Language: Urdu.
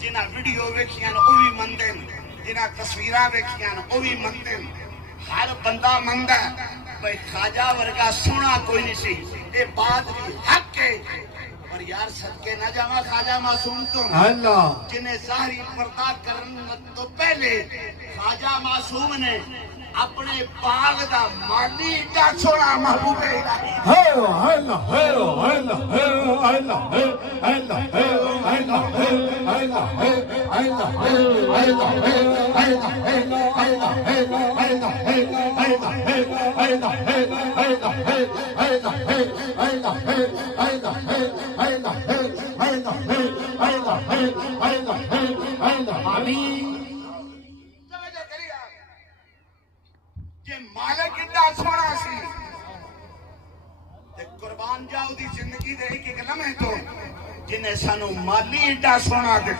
جنہ ویڈیو ویکھیاں وہ بھی مندے جنہ تصویراں ویکھیاں وہ بھی مندے ہر بندہ مندہ بھائی خواجہ ورگا سونا کوئی نہیں سی یہ بات بھی حق ہے اور یار صدقے نہ جاواں خواجہ معصوم تو جنہیں ظاہری پردہ کرنے تو پہلے خواجہ معصوم نے اپنے باغ دا مالی کا سونا محبوب مالک اتنا سونا سی قربان جاؤ دی زندگی دے ایک لمحے تو جنہیں سانو مالی اتنا سونا